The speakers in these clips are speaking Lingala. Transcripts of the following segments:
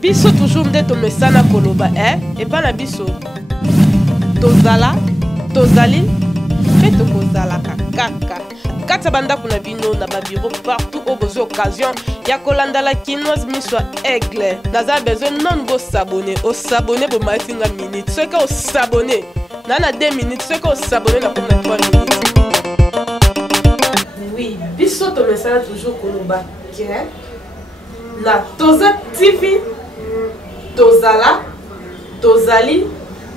Biso toujours nde tomesana koloba et pas na biso tozala tozali mpe tokozalaka kaka kati bandako na bino na babiro partout au besoin occasion ya kolanda la kinoise miso aigle naza besoin non go s'abonner au s'abonner pour matinga minute ce que au s'abonner na 2 minutes ce que au s'abonner na comme na 3 minutes. Oui biso tomesana toujours koloba ke na Toza TV tozala tozali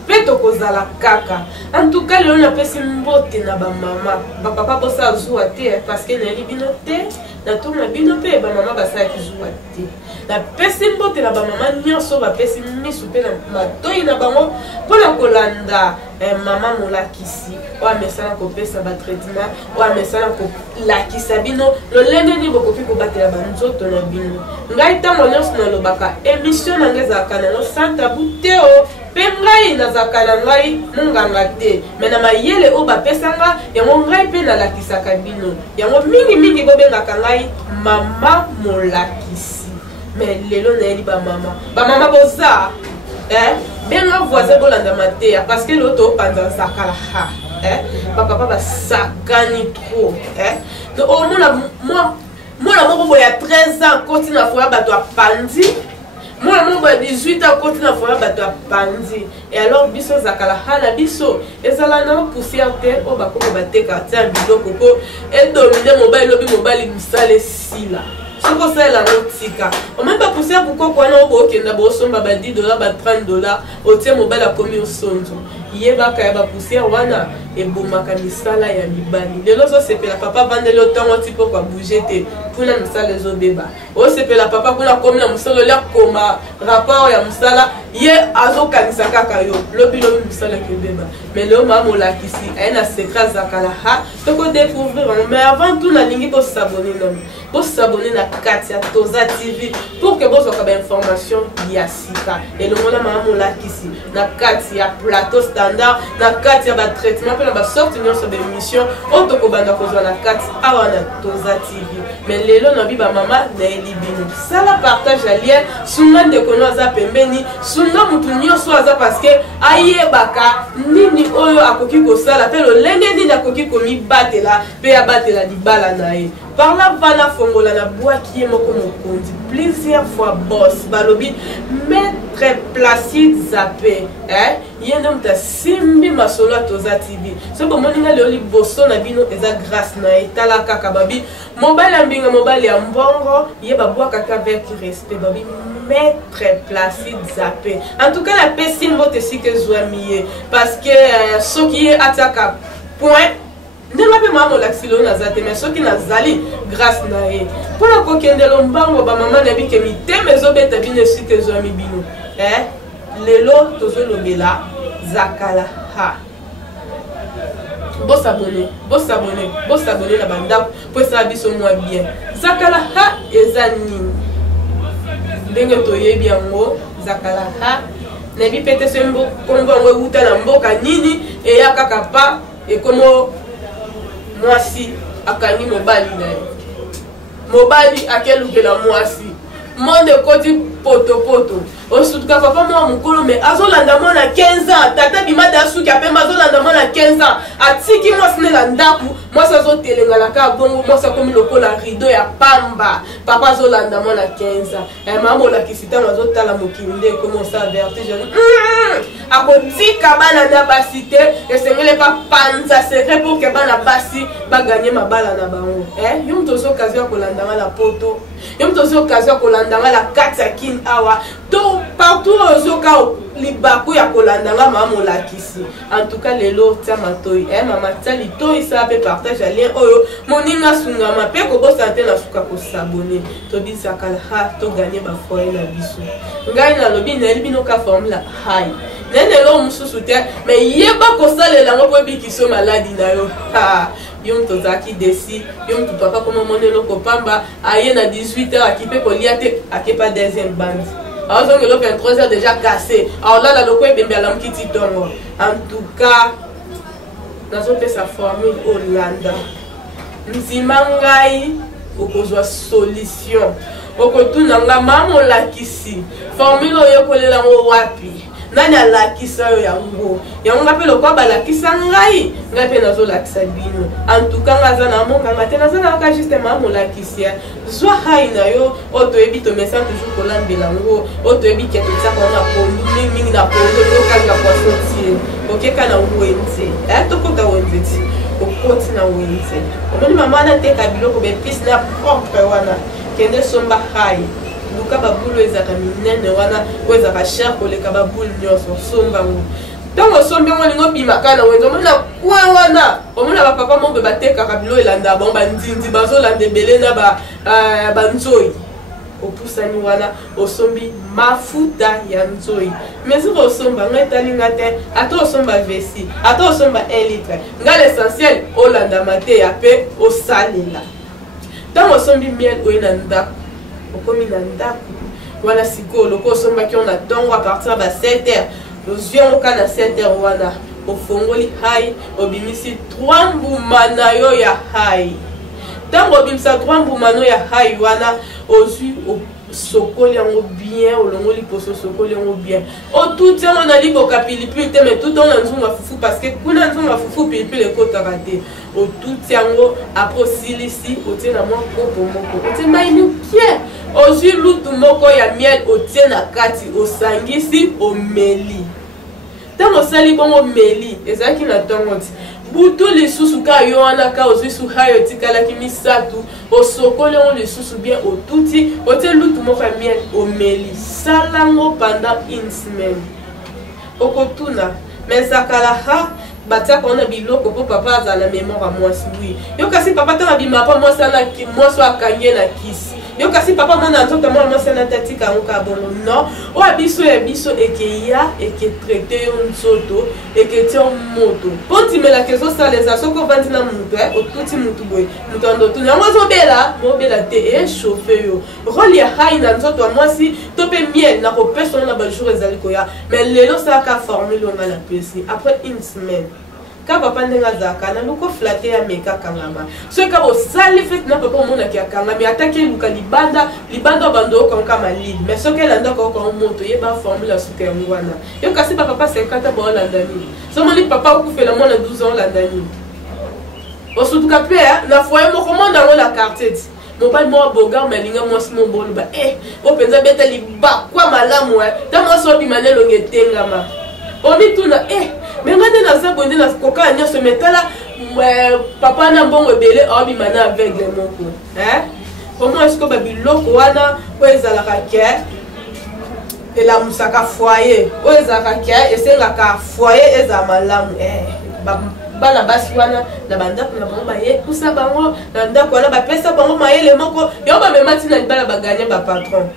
pe tokozala kaka. En tout cas lelo napesi mbote na bamama bapapa bosa zuwa te parce que nayeli bino te na tour na bino mpe bamama basalaki zuwa te napesi mbote na bamama nyonso bapesi misu mpe na matoi na bango mpona kolanda mama molakisi oyo amesana kopesa batraitement oyo amesana kolakisa bino lolenge nini bokoki kobatela banzoto na bino. Ngai ntango nyonso nalobaka émission na ngai ezalaka nano sans tabou te o mpe ngai nazalaka na ngai monganga te me na mayele oyo bapesanga yango ngai mpe nalakisaka bino yango mingimingi bobengaka ngai mama molakisi. Me lelo nayeli bamama boza benga voisin bolanda mateya parce que lelo topanza zakala bapapa basakani trop mwana moko boye ya 13 ans koti na foya bato apandi mwana moko ya 18 ans koti na foya bato apandi et alors biso zakala na biso ezala na poussière te oyo bakoko bateka tia biloko po edomine mobali lobi mobali misala esila soko osala yango tika omeme bapoussière bukoko wana oyo bookenda boosomba ba $10 ba $30 otie mobali akomi osonzo yebaka ya bapoussière wana ebomaka misala ya mibali. Lelo ozosepela papa vandeli otango ti mpo bouge te mpona misala ezobeba osepela papa mpona komi na mosala olia koma rapport ya mosala ye azokanisa kaka yo lobi misala ekebeba. Me leo mama molakisi aye na secret zakala tokodécouvrir mais avant tout nalingi bosabone nano bosabone na kati ya Toza TV pour que bozwaka bainformation ya sika elongo na mama molakisi na kati ya plateau standard na kati ya batraitement mpe na basorte nyonso baémission oyo tokobanda kozwa na kati awa na Toza TV. Me lelo na biba mama nayeli bino sala partage ya lien sunga ndeko no aza pembeni sunga mutu nyonso aza parce que ayebaka nini oyo akoki kosala mpe lolenge nini akoki komibatela mpe abatela libala na ye par là vana fongola na bwaki ye moko mokonzi plusieurs fois boss balobi maître Placide Zappé ye nde moto asimbi masolo ya Toza TV so bomoninga lelo liboso na bino eza grâce na ye tala kaka babi mobali ya mbinga mobali ya mbongo ye babwakaka avec respect babi maître Placide Zappé. En tout cas napesi mbote esika ezwami ye parce que soki ye atiaka point ndenge mpe mama molakisi lelo naza te mais soki nazali grâce na ye mpona kokendela mbango bamama na bike mitema ezobeta bino esika ezwami bino lelo tozolobela zakala bosabone na bandako po esala biso mwa bien. Zakala eza nini ndenge toyebi yango zakala nayebi pete so kombo yango euta na mboka nini eya kaka pa ekomo mwasi akangi mobali na ye mobali akelukela mwasi monde ekoti potopoto osutuka papa mwa mokolo me azolanda mwana 15 ans tata bimata asuki apemba azolanda mwana 15 ans atiki mwasi ne na ndaku mwasi azotelengana kaka bongo mwasi akomi lokola rideau ya pamba papa azolanda mwana 15 ans mama molakisi ntango azotala mokili nde ekomi osa vertige akotika bana na basi te esengeli pa panza secret pour ke bana basi baganye mabala na bango yo moto ozo occasion ya kolandanga na poto yo moto ozo occasion ya kolandanga na kati ya kin awa to partout ozoka libaku ya kolandanga mama molakisi. En tout cas lelo tia matoi mama tia litoi sa pe partage ya lien oyo moninga sungama pe kobosa te na suka kosabone tobisakala to gagner ba foyer na biso ngai na lobi na elbino ka formula hai nene lo mususu te mais yeba kosalela ngo po bikiso maladi na yo yo mtozaki desi yo mtu papa komo monelo kopamba aye na 18h akipe kolia te akepa deuxième bande alors que le 23h déjà cassé alors là le coin bembe ala mkiti tongo. En tout cas nazo pe sa formule Hollanda nzimangai okozwa solution. Okotuna nga mamo lakisi formule oyo kolela ngo wapi nani alakisa yo yango pe lokwa balakisa ngai pe nazo lakisa bino en tout cas ngaza na monga ngate naza na ka juste mamo lakisia zwa hai na yo oto ebi to message toujours kolambela ngo oto ebi ke to tsaka na pondu mingi na pondu lokanga kwa sortir okeka na wenze to kota wenze okoti na wenze omoni mama na teka biloko be pis na propre wana kende somba hai luka babulu ezaka minene wana ezaka cher koleka babulu nyonso somba ngo ntango osombi yango olingi obimaka na wenze omona kwa wana omona bapapa moko batekaka bilo elanda bango bandindi bazolanda ebele na banzoi opusani wana osombi mafuta ya nzoi mais soki osomba nga etalinga te ata osomba vesi ata osomba 1 litre nga l'essentiel olandama te ya mpe osalela ntango osombi miel oye na ndako okomi na ndako wana sikoyo loko osombaki yo na ntongo a partir ba 7h ozwi yango ka na 7h wana ofongoli hai obimisi 3 mbuma na yo ya hai ntango obimisa 3 mbuma no ya hai wana ozwi sokoli yango bien olongoli poso sokoli yango bien otuti yango na liboka pilipili te mais tout on a nzunga fufu parce que kuna nzunga fufu pilipili ekotaka te otuti yango apres osilisi otie na mwa kopo moko otie mai mokie ozwi lutu moko ya miel otie na kati osangisi omeli ntango osali bongo meli ezalaki na ntongo ti butu lisusu ka yo wana ka ozwi su hai otikalaki misatu osokoli yango lisusu bien otuti otie lutu moko ya miel omeli salango pendant 1 semaine okotuna mais zakala ha batiaka wana biloko mpo papa azala na mémoire ya mwasi wi yo kasi papa ntango abima pa mwasi akangi na kisi yo kasi papa mona nzoto mwana mwasi ana tatika yango ka bono non oyo biso ya biso ekeya eketraite yo nzoto eketia moto mpo ntimelaka ezosaleza soki ovandi na mutu otuti mutu boye mutu andotuni yango mobela te echauffe yo role ya hai na nzoto ya mwasi to mpe miel na kopesa na bajour ezali koya mais lelo osalaka formule onga na pesi après 1 semaine ka papa ndenge azalaka na luko flate ya meka kangama soki ka bosali fete na papa omonaki akangami ataki eluka libanda bando okanka malili mais soki elandaka okango moto yeba formule ya suka yango wana yo kasi bapapa 50 baolanda nini somoni papa okufela mwana 12 ans olanda nini osutuka mpe na foye moko mona yango na quartier ti mobali moko bogar malinga mwasi moboloba openza beta libakwa malamu ta mwasi obima na elongo etengama omituna menga nde naza boye nde nakokaa nyonso metala papa na mbongo ebele aobima na aveugle moko omo esiko babiloko wana oyo ezalaka ke elamusaka foyer oyo ezalaka ke esengaka foyer ezala malamu bana basi wana na bandako na bango bayekusa bango na ndako wana bapesa bango mayele moko yo bamema ntina libala baganye bapatron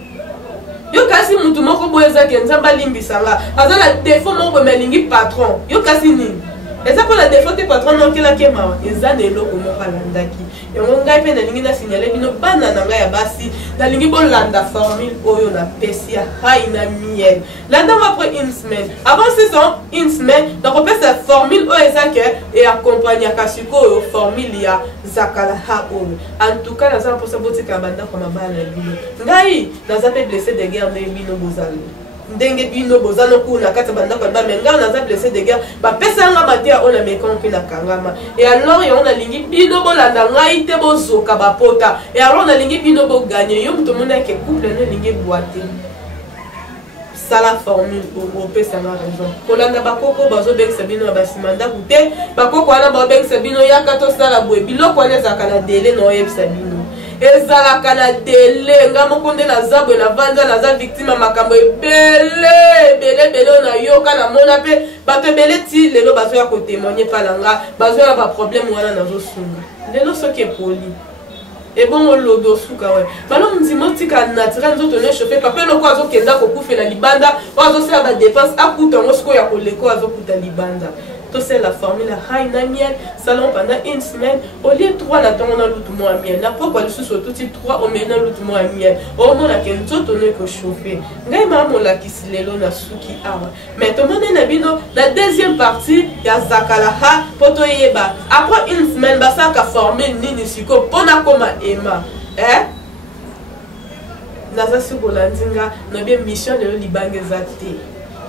yo kasi mutu moko boye ezaki nzambe alimbisanga aza na defo moko boye alingi patron yo kasi nini eza mpo na defo te patron naokelaki mawa eza na eloko moko alandaki yango ngai mpe nalingi nasignale bino bana na ngai ya basi nalingi bolanda formule oyo napesi ya hai na miel landango après 1 semaine avant saison 1 semaine nakopesa formule oyo eza ke eakompagnaka sikoyo formule ya zakala ha oyo en tout cas naza mposa botika bandako mabala na bino ngai naza mpe blessé de guerre nde bino bozali ndenge bino bozana kuna kati bandako ba mais ngai naza blessé de guerre bapesa nga matea oyo na mekon mpe na kangama et alors yango nalingi bino bolanda ngai te bozoka bapota et alors nalingi bino boganye yo moto monaki couple no elingi boite sala formule opesanga raison kolanda bakoko bazobengisa bino ya basima ndako te bakoko wana baobengisa bino yaka tosala boye biloko wana ezalaka na dele na oyebisa bino ezalaka na dele nga moko nde naza boye navanda naza victime ya makambo ebele oyo nayoka namona mpe bato ebele ti lelo bazoya kotémoigne mpa na nga bazoya baproblème wana nazosunga lelo soki epoli ebongo lobi osuka we bano ndima otika naturel nzoto nechauffe papa eloko azokenda kokufela libanda oyo azosala badepense akuta yango sikoyo ya koleko azokuta libanda c'est la formule hai na miel salon pendant 1 semaine au lieu 3 na tongo na lutu mo miel na poko lisu surtout 3 o mena lutu mo miel o mona ke nzoto ne ko chauffer ngai ma mola kisilelo na suki awa mais to mona na bino la deuxième partie ya zakala ha poto yeba après 1 semaine basaka formule nini siko pona koma ema naza sikolandinga na bien mission lelo libanga eza te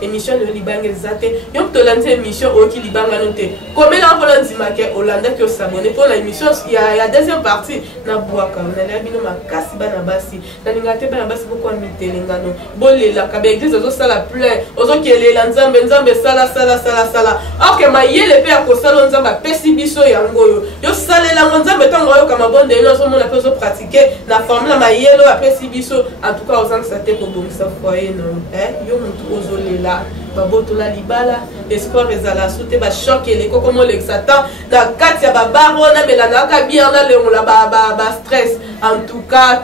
émission lelo libanga eza te yo tolandi émission oyoki libanga no te komela mpona ndimake olandaki osabone mpona émission ya deuxième partie nabwaka nalela bino makasi bana basi nalinga te bana basi bokwa mitelengano bolelaka baeglise ozosala plein ozokelela nzambe nzambe sala ok mayele mpe ya kosala nzambe apesi biso yango oyo yosalelango nzambe ntango oyoka mabonde eno ozomona mpe ozopratike na formule mayele oyo apesi biso en tout cas ozangisa te kobongisa foyer no yo motu ozolela babotola libala espoir ezala su te bashock eleko komo l'exatan na kati ya babaro namelanaka bien nalengola bastress en tout cas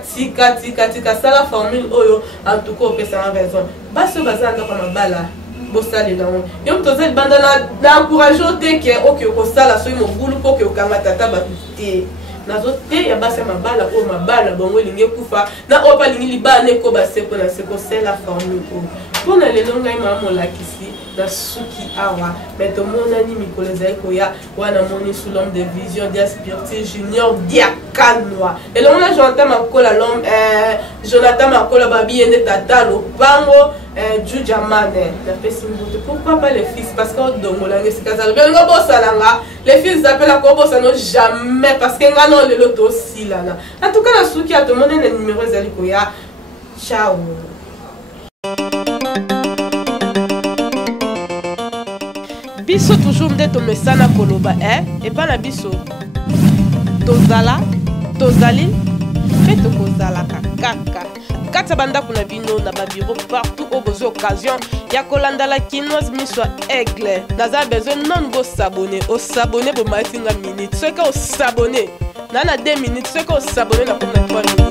tika sala formule oyo en tout cas opesanga raison basi oyo baza ndako mabala bosalela yo moto oza libanda na encourage o te ke oke okosala soki mobulu mpo oke okanga tata bato te nazo te ya basi ya mabala oyo mabala bongo elingi ekufa na oyo balingi libala nekoba se mpo na se kosala formule oyo mpona lelo ngai mama molakisi na suki awa me tomonani mikolo ezali koya wana moni sous l'homme de vision dia spirituel junior diakanwa elongo na jonathan makola babi ye nde tata lopango jujamane napesi mbutu pourquoi pas les fils parce que odongolanga esika zalo belingo bosalanga les fils zapela kobosano jamais parce que nga no lelo tosilana en tout cas na suki ya tomonene numéro ezali koya ciao. Biso toujours nde tomesana koloba et pas na biso tozala tozali mpe tokozalaka kaka kati ya bandako na bino na babiro partout oyo bozwi occasion ya kolanda la kinoise miso ya aigle naza besoin non bosabone osabone bomati nga minute soki osabone na 2 minutes soki osabone na komi na 3 minutes